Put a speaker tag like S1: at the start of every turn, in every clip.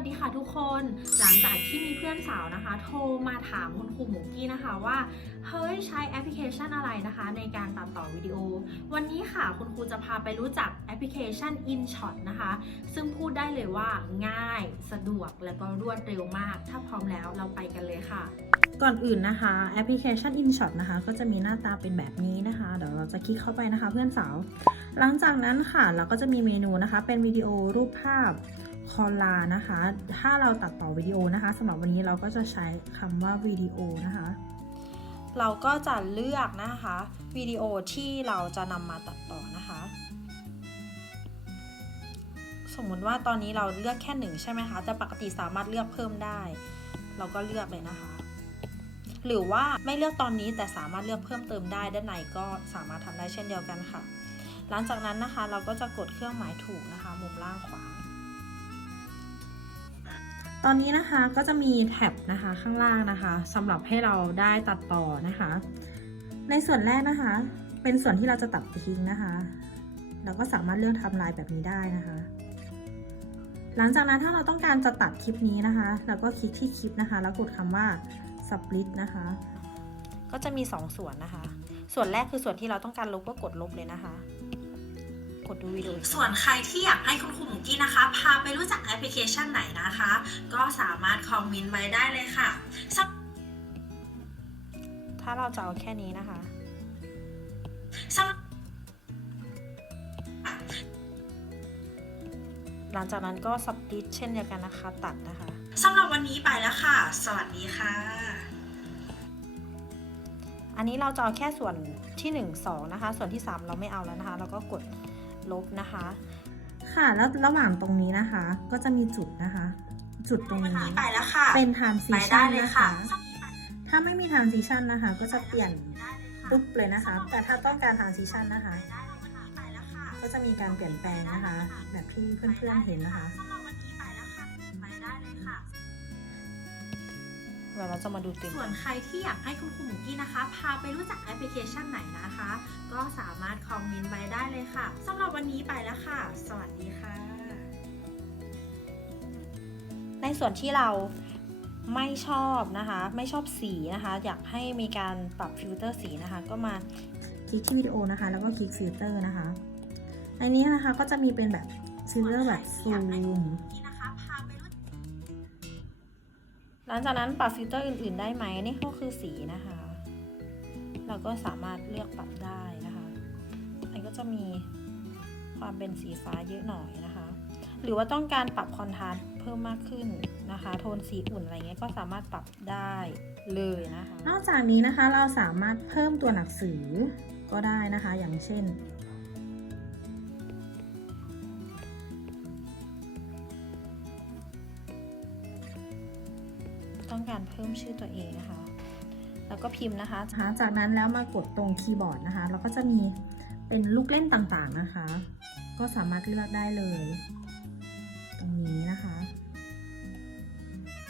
S1: วัสดีค่ะทุกคน หลังจากที่มีเพื่อนสาวนะคะ โทรมาถามคุณครูหมูกี้นะคะว่า เฮ้ยใช้แอปพลิเคชันอะไรนะคะ ในการตัดต่อวิดีโอ วันนี้ค่ะคุณครูจะพาไปรู้จักแอปพลิเคชัน InShot นะคะ ซึ่งพูดได้เลยว่าง่าย สะดวกและก็รวดเร็วมาก ถ้าพร้อมแล้วเราไปกันเลยค่ะ
S2: ก่อนอื่นนะคะแอปพลิเคชัน InShot นะคะ ก็จะมีหน้าตาเป็นแบบนี้นะคะ เดี๋ยวเราจะคลิกเข้าไปนะคะ เพื่อนสาว หลังจากนั้นค่ะ เราก็จะมีเมนูนะคะ เป็นวิดีโอรูปภาพ คอลานะคะ ถ้าเราตัดต่อวิดีโอนะคะสำหรับวันนี้เราก็จะใช้คำว่าวิดีโอนะคะ เราก็จะเลือกนะคะวิดีโอที่เราจะนำมาตัดต่อนะคะ สมมติว่าตอนนี้เราเลือกแค่หนึ่งใช่ไหมคะแต่ปกติสามารถเลือกเพิ่มได้ เราก็เลือกเลยนะคะ หรือว่าไม่เลือกตอนนี้แต่สามารถเลือกเพิ่มเติมได้ด้านในก็สามารถทำได้เช่นเดียวกันค่ะ หลังจากนั้นนะคะเราก็จะกดเครื่องหมายถูกนะคะ มุมล่างขวา ตอนนี้นะคะก็จะมีแท็บนะคะข้างล่างนะคะสำหรับให้เราได้ตัดต่อนะคะ ในส่วนแรกนะคะ เป็นส่วนที่เราจะตัดทิ้งนะคะ เราก็สามารถเลือกทำลายแบบนี้ได้นะคะ หลังจากนั้นถ้าเราต้องการจะตัดคลิปนี้นะคะ เราก็คลิกที่คลิปนะคะ แล้วกดคำว่า split นะคะ ก็จะมี 2 ส่วนนะคะ ส่วนแรกคือส่วนที่เราต้องการลบก็กดลบเลยนะคะ กดดูวิดีโออีก
S1: ส่วนใครที่อยากให้คุณครูหมูกี้นะคะ พาไปรู้จักแอปพลิเคชันไหนนะคะ ก็สามารถคอมเมนต์ไว้ได้เลยค่ะสำ
S2: ถ้าเราจะเอาแค่นี้นะคะ
S1: สำ
S2: หลังจากนั้นก็สปลิตเช่นเดียวกันนะคะ ตัดนะคะ
S1: สำหรับวันนี้ไปแล้วค่ะ สวัสดีค่ะ
S2: อันนี้เราจะเอาแค่ส่วนที่ 1 2 นะคะ ส่วนที่ 3 เราไม่เอาแล้วนะคะ เราก็กด ลบนะคะ ค่ะแล้วระหว่างตรงนี้นะคะ ก็จะมีจุดนะคะ จุดตรง
S1: วัน
S2: นี้
S1: นี้ไปแล้วค่ะ
S2: เป็น
S1: ไปได้
S2: transition
S1: เลย
S2: นะ
S1: ค่ะ
S2: คะ ถ้าไม่มี transition นะคะ ก็จะเปลี่ยน
S1: ได้เลยค่ะ
S2: ปุ๊บเลยนะคะ แต่ถ้าต้องการ transition นะคะ
S1: ไปได้เลยวันนี้ไปแล้วค่ะ
S2: ก็จะมีการเปลี่ยนแปลงนะคะ แบบที่เพื่อนๆเห็นนะคะ
S1: เลยค่ะ
S2: เดี๋ยวเราจะมาดูเต็ม
S1: ส่วนใครที่อยากให้คุณครูหมูกี้นะคะ พาไปรู้จักแอปพลิเคชันไหนนะคะ ก็สามารถคอมเมนต์ไว้ได้เลยค่ะสำหรับวันนี้ไปแล้วค่ะ สวัสดีค่ะ
S2: ในส่วนที่เราไม่ชอบนะคะ ไม่ชอบสีนะคะ อยากให้มีการปรับฟิลเตอร์สีนะคะ ก็มาคลิกที่วิดีโอนะคะ แล้วก็คลิกฟิลเตอร์นะคะในนี้นะคะก็จะมีเป็นแบบฟิลเตอร์แบบซูม หลังจากนั้นปรับฟิลเตอร์อื่น ๆ ได้ไหมนี่ก็คือสีนะคะ เราก็สามารถเลือกปรับได้นะคะ อันก็จะมีความเป็นสีฟ้าเยอะหน่อยนะคะ หรือว่าต้องการปรับคอนทราสต์เพิ่มมากขึ้นนะคะ โทนสีอุ่นอะไรเงี้ยก็สามารถปรับได้เลยนะคะ นอกจากนี้นะคะเราสามารถเพิ่มตัวหนังสือก็ได้นะคะ อย่างเช่น ต้องการเพิ่มชื่อตัวเองนะคะ แล้วก็พิมพ์นะคะ จากนั้นแล้วมากดตรงคีย์บอร์ดนะคะ เราก็จะมีเป็นลูกเล่นต่างๆนะคะ ก็สามารถเลือกได้เลย ตรงนี้นะคะ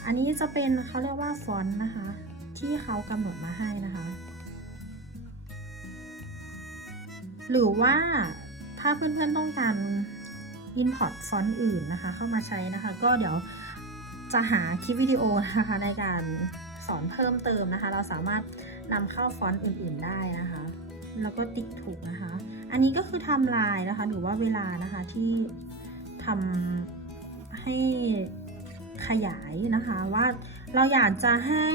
S2: อันนี้จะเป็นเขาเรียกว่าฟอนต์นะคะ ที่เขากำหนดมาให้นะคะ หรือว่าถ้าเพื่อนๆต้องการ import ฟอนต์อื่นนะคะ เข้ามาใช้นะคะ ก็เดี๋ยว จะหาคลิปวิดีโอนะคะในการสอนเพิ่มเติมนะคะ เราสามารถนำเข้าฟอนต์อื่นๆได้นะคะ แล้วก็ติ๊กถูกนะคะ อันนี้ก็คือทำลายนะคะ หรือว่าเวลานะคะที่ทำให้ขยายนะคะว่าเราอยากจะให้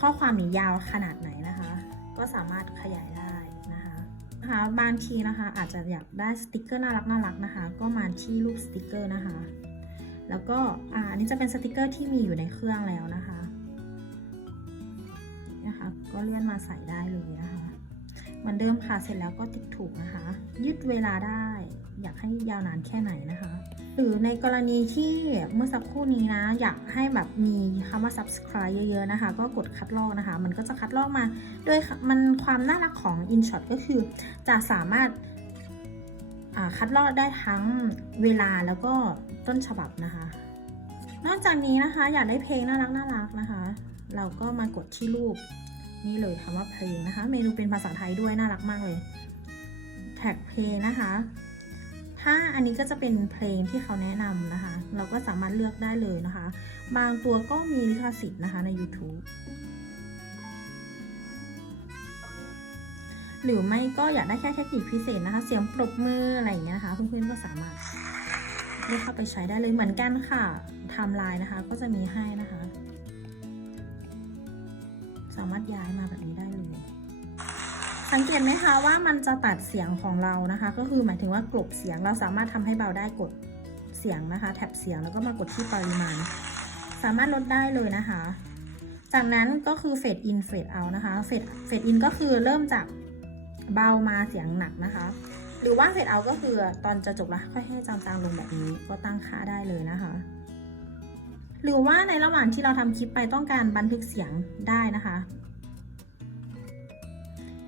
S2: ข้อความนี้ยาวขนาดไหนนะคะ ก็สามารถขยายได้นะคะนะคะบางทีนะคะอาจจะอยากได้สติกเกอร์น่ารักน่ารักนะคะ ก็มาที่รูปสติกเกอร์นะคะ แล้วก็อ่าอันนี้จะเป็นสติกเกอร์ที่มีอยู่ในเครื่องแล้วนะคะนะคะ ก็เลื่อนมาใส่ได้เลยนะคะเหมือนเดิมค่ะเสร็จแล้วก็ติ๊กถูกนะคะ ยืดเวลาได้ อยากให้ยาวนานแค่ไหนนะคะ หรือในกรณีที่เมื่อสักครู่นี้นะ อยากให้แบบมีคำว่า subscribe เยอะๆนะคะ ก็กดคัดลอกนะคะ มันก็จะคัดลอกมา โดยมันความน่ารักของ InShot ก็คือจะสามารถ คัดลอกได้ทั้งเวลาแล้วก็ต้นฉบับนะคะ นอกจากนี้นะคะอยากได้เพลงน่ารักน่ารักนะคะ เราก็มากดที่รูปนี่เลยคำว่าเพลงนะคะ เมนูเป็นภาษาไทยด้วยน่ารักมากเลย แท็กเพลงนะคะ ถ้าอันนี้ก็จะเป็นเพลงที่เขาแนะนำนะคะ เราก็สามารถเลือกได้เลยนะคะ บางตัวก็มีลิขสิทธิ์นะคะใน YouTube หรือไม่ก็อยากได้แค่เทคนิคพิเศษนะคะ เสียงปรบมืออะไรอย่างเงี้ยนะคะเพื่อนๆก็สามารถเลือกเข้าไปใช้ได้เลยเหมือนกันค่ะไทม์ไลน์นะคะ ก็จะมีให้นะคะ สามารถย้ายมาแบบนี้ได้เลยสังเกตไหมคะว่ามันจะตัดเสียงของเรานะคะ ก็คือหมายถึงว่ากลบเสียงเราสามารถทำให้เบาได้กดเสียงนะคะ แท็บเสียงแล้วก็มากดที่ปริมาณ สามารถลดได้เลยนะคะ จากนั้นก็คือเฟดอินเฟดเอานะคะเฟดเฟดอินก็คือเริ่มจาก เบามาเสียงหนักนะคะ หรือว่าเฟดเอาก็คือตอนจะจบแล้วค่อยให้จางๆลงแบบนี้ก็ตั้งค่าได้เลยนะคะ หรือว่าในระหว่างที่เราทำคลิปไปต้องการบันทึกเสียงได้นะคะ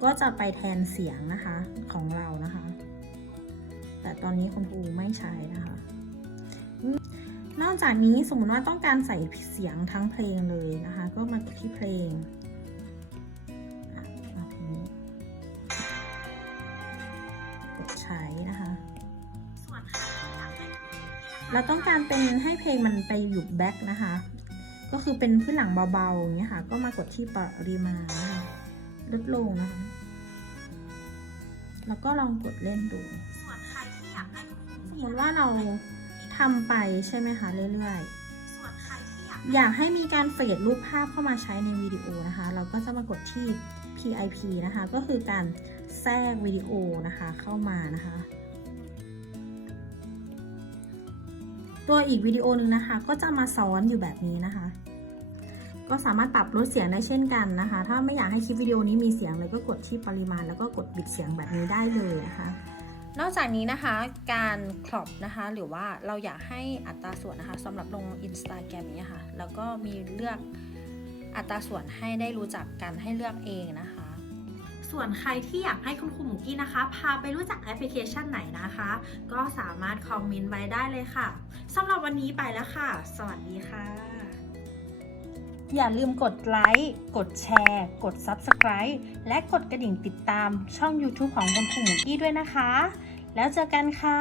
S2: ก็จะไปแทนเสียงนะคะของเรานะคะ แต่ตอนนี้คุณครูไม่ใช้นะคะนอกจากนี้สมมติว่าต้องการใส่เสียงทั้งเพลงเลยนะคะ ก็มาที่เพลง ใช้นะคะ
S1: ส่วนใครที่อยากให้คุณครูกี้นะคะ
S2: เราต้องการเป็นให้เพลงมันไปอยู่แบ็คนะคะ ก็คือเป็นพื้นหลังเบาๆอย่างเงี้ยค่ะ ก็มากดที่ปริมาณนะคะลดลงนะคะ แล้วก็ลองกดเล่นดู
S1: ส่วนใครที่อยากให้คุณครู
S2: สมมติว่าเราทำไปใช่ไหมคะเรื่อย
S1: ส่
S2: อยากให้มีการเฟดรูปภาพเข้ามาใช้ในวิดีโอนะคะ เราก็จะมากดที่ PIP นะคะ ก็คือการแทรกวิดีโอนะคะเข้ามานะคะ ตัวอีกวิดีโอหนึ่งนะคะ ก็จะมาซ้อนอยู่แบบนี้นะคะ ก็สามารถปรับลดเสียงได้เช่นกันนะคะ ถ้าไม่อยากให้คลิปวิดีโอนี้มีเสียงเลยก็กดที่ปริมาณแล้วก็กดบิดเสียงแบบนี้ได้เลยนะคะ นอกจากนี้นะคะการครอปนะคะหรือว่าเราอยากให้อัตราส่วนนะคะสำหรับลง Instagram นี้ค่ะ แล้วก็มีเลือกอัตราส่วนให้ได้รู้จักกันให้เลือกเองนะคะ
S1: ส่วนใครที่อยากให้คุณครูหมูกี้นะคะ พาไปรู้จักแอปพลิเคชันไหนนะคะ ก็สามารถคอมเมนต์ไว้ได้เลยค่ะสำหรับวันนี้ไปแล้วค่ะ สวัสดีค่ะ
S2: อย่าลืมกดไลค์ กดแชร์ กด Subscribe และกดกระดิ่งติดตามช่อง YouTube ของคุณครูหมูกี้ด้วยนะคะ แล้วเจอกันค่ะ